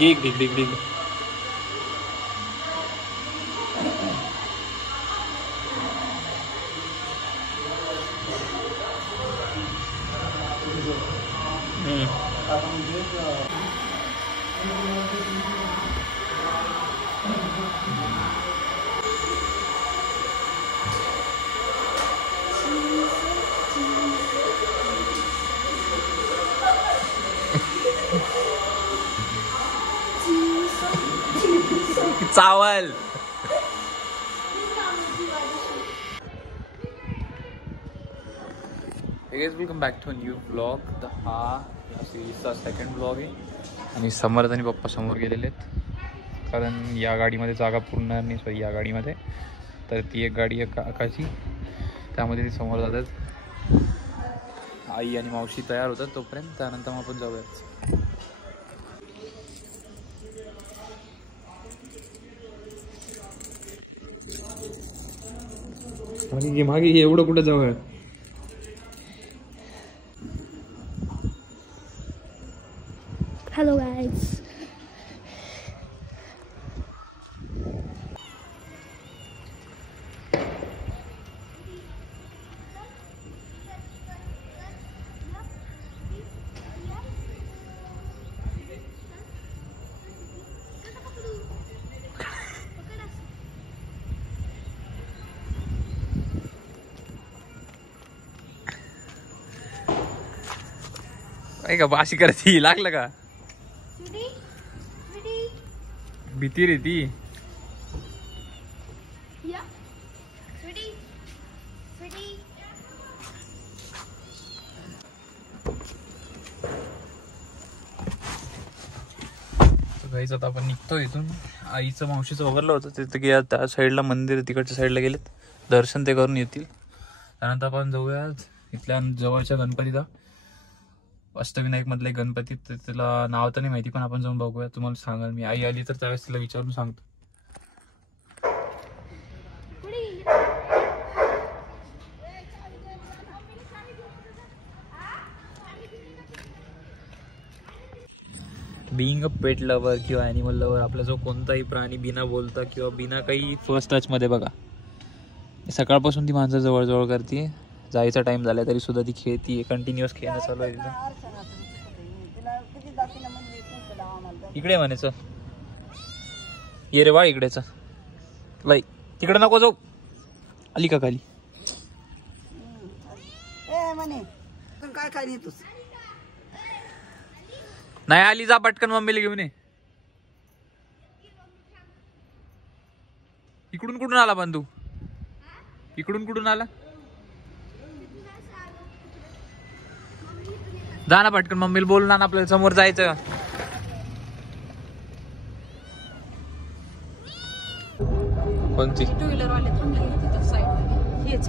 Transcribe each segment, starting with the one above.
ये इकडे इकडे इकडे इकडे. चावल. Welcome back to a new blog. हा सिरीजचा सेकंड ब्लॉग आहे आणि समर्थ आणि पप्पा समोर गेलेले आहेत कारण या गाडीमध्ये जागा पूर्ण नाही. सॉरी या गाडीमध्ये तर ती एक गाडी आहे आकाशी, त्यामध्ये ती समोर जातात. आई आणि मावशी तयार होतात तोपर्यंत, त्यानंतर मग आपण जाऊयात. मागे एवढं कुठं जवळ. Hello guys. काय का बाशी करती, लागलं का? भीती रे ती. गाईच आता आपण निघतो इथून. आईचं मावशीचं वगैरे होतं तिथं की त्या साईडला मंदिर, तिकडच्या साईडला गेलेत, दर्शन ते करून येतील. त्यानंतर आपण जाऊया इथल्या जवळच्या गणपतीला, अष्टविनायक मधले गणपती. त्याला नाव तर नाही माहिती पण आपण जाऊन बघूया. तुम्हाला सांगाल मी. आई आली तर त्यावेळेस तिला विचारून सांगतो. बिईंग अ पेट लवर किंवा ॲनिमल लवर, आपला जो कोणताही प्राणी बिना बोलता किंवा बिना काही फर्स्ट टचमध्ये बघा, सकाळपासून ती माणसं जवळजवळ करते. जायचा टाइम झाला तरी सुद्धा ती खेळती, कंटिन्युअस खेळणं चालू आहे तिथं. इकडे म्हणायचं ये रे वा इकडेच. लाई तिकडे नको जाऊ. आली का खाली? काय काय नाही तुझ नाही आली, जा पटकन मम्मीला घेऊन ये. इकडून कुठून आला पण तू? इकडून कुठून आला? जा ना पटकन, मम्मीला बोल ना, आपल्याला समोर जायचं. कोणती? टू व्हीलर वाले थांबले तिथं साईड. हेच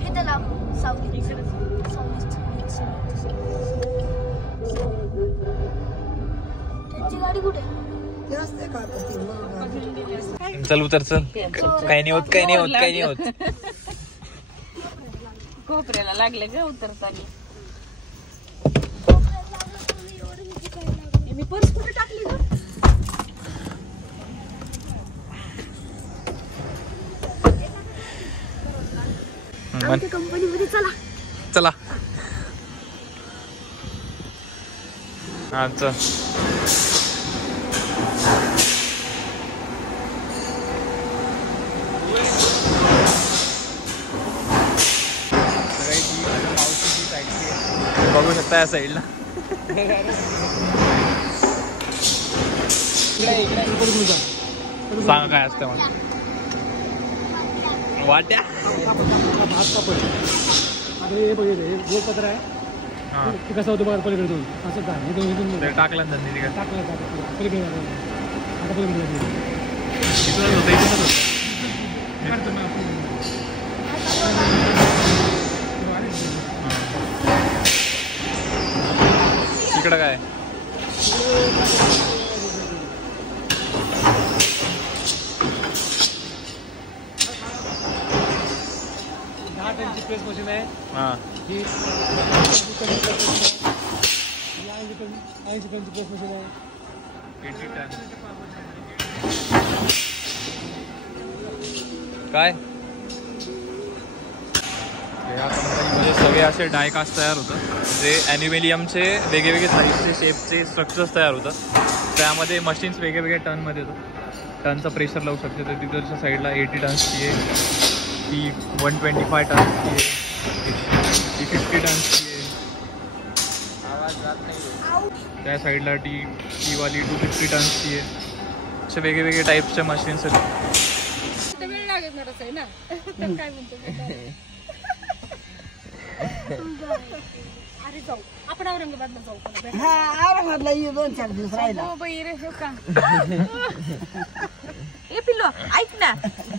गाडी कुठे? चल उतर चल. काही नाही होत, काही नाही होत, काही नाही होत. कोपऱ्याला लागले ग उतरताना. मी पर्स कुठे टाकली ग? आमच्या कंपनीमध्ये चला. चला अच्छा. बघू शकता या साईडला. सांगा काय असतं मला वाट्या. गोलपत्र आहे कसं होतं बघा पलीकडे असं टाकलं ना तिकडे. पलीकडे इकडं काय प्रेस मशीन आहे. ही 80 टनची प्रेस मशीन आहे. काय या कंपनीमध्ये सगळे असे डायकास्ट तयार होतं जे ॲल्युमिनियमचे वेगवेगळे साईजचे शेपचे स्ट्रक्चर्स तयार होतात. त्यामध्ये मशीन्स वेगवेगळे टनमध्ये येतात. टनचा प्रेशर लावू शकते. तर तिकडच्या साईडला 80 टन्सची आहे, ती 125 टन्सची आहे, ती 50 टन्सची आहे. आवाज जात नाही. त्या साईडला ती वाली 250 टन्सची आहे. असे वेगवेगळे टाईप्सच्या मशीन्स आहेत. वेळ लागणारच आहे ना. काय म्हणतो अरे जाऊ आपण औरंगाबादला जाऊ. हा औरंगाबादला येऊ 2-4 दिवस राहिला. हो बाई रे हो का. ए पिल्लो ऐक ना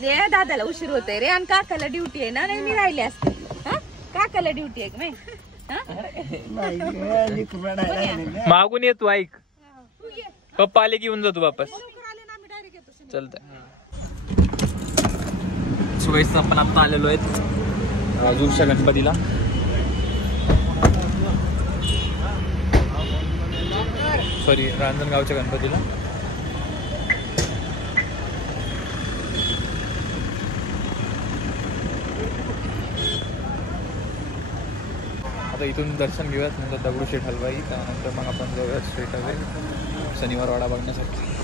रे दादाला उशीर होतोय रे आणि काकाला ड्युटी आहे ना. नाही मी राहिले असते. हा काकाला ड्युटी आहे नाही. नाही गं, लेकरं रडायला लागले गं. मागून ये तू, ऐक पप्पा आले की येऊन जातो वापस. चालतंय. सुगाईच आपण आता आलेलो आहेत राजूरच्या गणपतीला. सॉरी रांजणगावच्या गणपतीला. आता इथून दर्शन घेऊयात, नंतर दगडूशेठ हलवाई, त्यानंतर मग आपण जाऊयात स्ट्रेट अवे शनिवारवाडा बघण्यासाठी.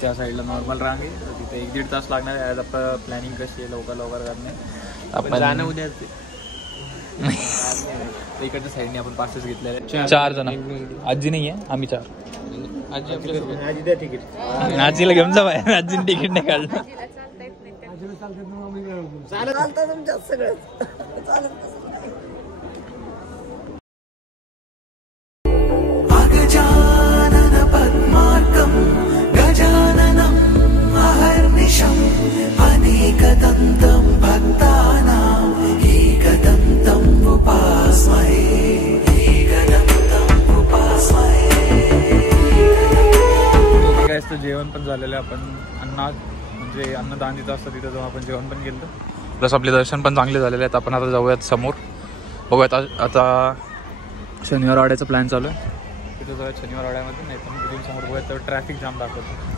त्या साईडला नॉर्मल रांग आहे, तर तिथे 1-1.5 तास लागणार आहे. आज आपलं प्लॅनिंग कशी आहे लवकर करणे. आपण जाणं उद्या इकडच्या साईडने आपण पासेस घेतलेले 4 जण. आजी नाही आहे, आम्ही 4. आजी आपल्यासोबत. आजी द्या तिकीट. आजीला घेऊन जा बाय. आजीने तिकीट नाही काढलं. चालतं तुमच्यात सगळं चालत. जेवण पण झालेलं आहे. आपण म्हणजे अन्नदान तिथं असतं, तिथं जाऊन आपण जेवण पण केलं. प्लस आपले दर्शन पण चांगले झालेले आहेत. आपण आता जाऊयात समोर, बघूयात. आता शनिवारवाड्याचा प्लॅन चालू आहे. तिथं जाऊयात शनिवारवाड्यामध्ये, नाही तर मग तिथून समोर बघूयात. तर ट्रॅफिक जाम दाखवतो.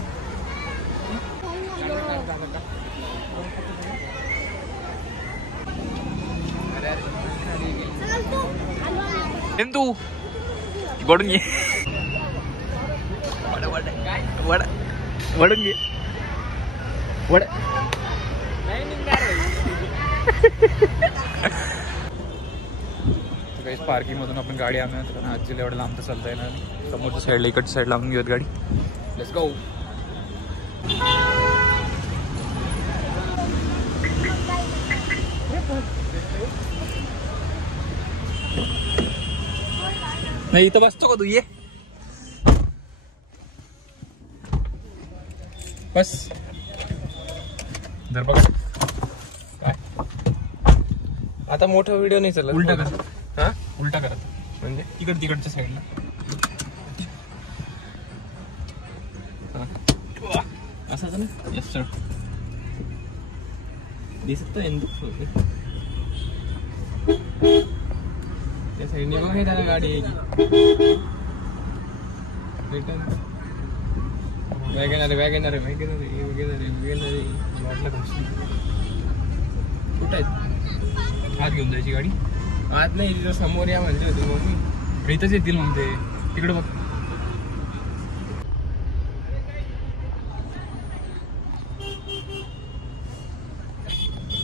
तू वडून घे, वडून घे, वड. पार्किंग मधून आपण गाडी आणूयात, कारण आजीला एवढं लांब तर चालता येणार नाही. समोरच्या साईडला इकडच्या साईडला आणून घेऊयात गाडी. Let's go. नाही इथं बसतो का तू? ये बस. जर बघा काय आता मोठा व्हिडिओ नाही चालत. उलटा कर. हा उलटा करत म्हणजे तिकडच्या साईडला. असंच ना. Yes sir. दिसत त्या साईडने बघ, त्याला गाडी यायची. वॅगनर कुठं आहेत? आत घेऊन जायची गाडी. आत नाही, तिथं समोर या म्हणते होती मम्मी. इथंच येतील म्हणते. तिकडे बघ.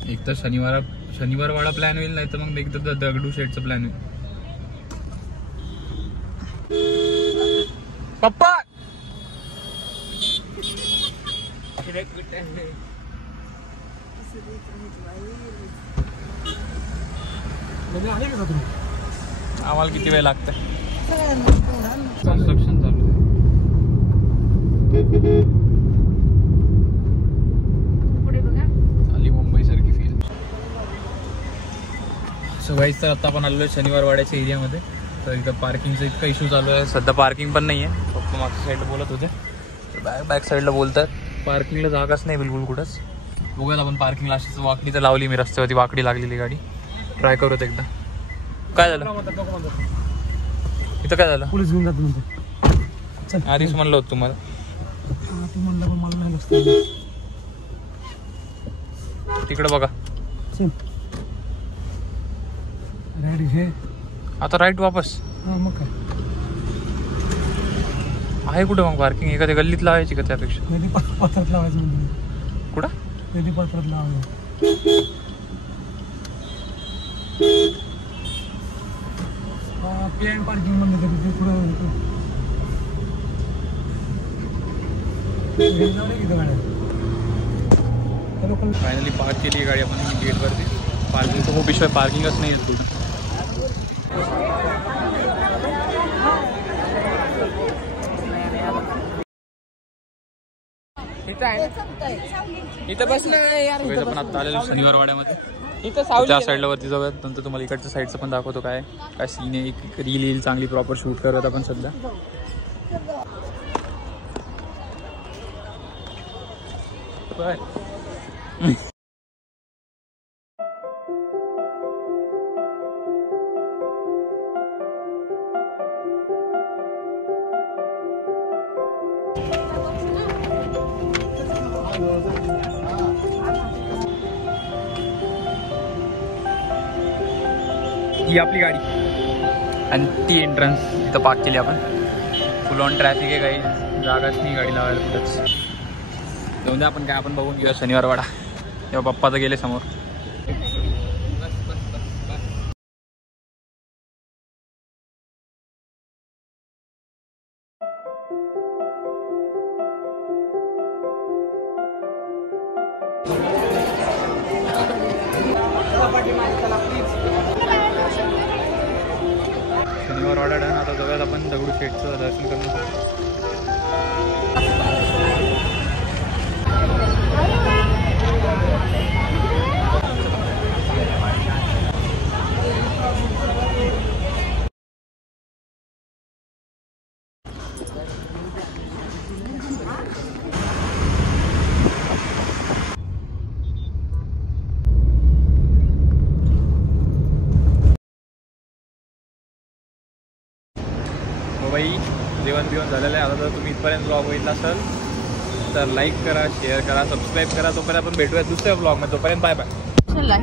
एक तर शनिवारवाडा प्लॅन होईल, नाही तर मग एक तर दगडूशेठचा प्लॅन होईल. पप्पा आम्हाला किती वेळ लागतंय? कन्स्ट्रक्शन चालू आहे. पुढे बघा. आली मुंबई सारखी फील. सो गाईज तर आता आपण आलेलो आहे शनिवार वाड्याच्या एरियामध्ये. तर इथं पार्किंगचा इतका इश्यू चालू आहे. सध्या पार्किंग पण नाही आहे. पप्पा मागच्या साईडला बोलत होते, बॅक साईडला बोलतात पार्किंगला जागाच नाही बिलकुल कुठंच. बघूयात आपण पार्किंगला. अशीच वाकडी तर लावली मी रस्त्यावरती, वाकडी लागलेली गाडी. ट्राय करूत एकदा. काय झालं इथं? काय झालं? पोलीस घेऊन जातो म्हणते. आधीच म्हणलं होतं तुम्हाला. तू म्हणलं पण मला नाही लक्षात. तिकडे बघा. राईट घे. आता राईट वापस. हा मग काय आहे कुठं मग पार्किंग? एखाद्या गल्लीत लावायची का त्यापेक्षा? नदी पात्रात लावायचं म्हणजे. कुठं? नदी पात्रात लावायचं. पी पार्किंग म्हणलं तरी ते पुढं फायनली पार्क केली आहे गाडी आपण गेटवरती. पार्किंगचं खूप इश्यू आहे, पार्किंगच नाही आहे कुठं. इथं बसलं यार. आपण आता आलेलो शनिवार वाड्यामध्ये. इथं त्या साईडला वरती जाऊयात, नंतर तुम्हाला इकडच्या साईडचं पण दाखवतो काय काय सीन आहे. एक रील येईल चांगली प्रॉपर शूट करत आपण सध्या. ही आपली गाडी आणि ती एंट्रन्स इथं पार्क केली आपण. फुल ऑन ट्रॅफिक आहे, काही जागाच नाही गाडी लावायला कुठंच. जाऊन द्या आपण काय आपण बघून घेऊया शनिवार वाडा. तेव्हा पप्पा तर गेले समोर. शनिवार वाडा डन. आता जाऊयात आपण दगडूशेठचं दर्शन करण्यासाठी. बाई जेवण बिवण झालेलं आहे. आता जर तुम्ही इथपर्यंत ब्लॉग बघितला असेल तर लाईक करा, शेअर करा, सबस्क्राईब करा. तोपर्यंत आपण भेटूया दुसऱ्या ब्लॉगमध्ये. तोपर्यंत बाय बाय.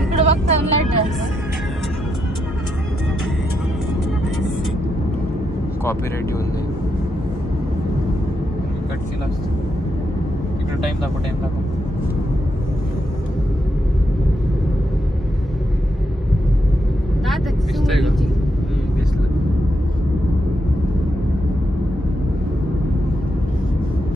इकडे बघता लाईट कॉपीराइट येऊन जाईल. कट केला असतं. इकडे टाइम दाखव.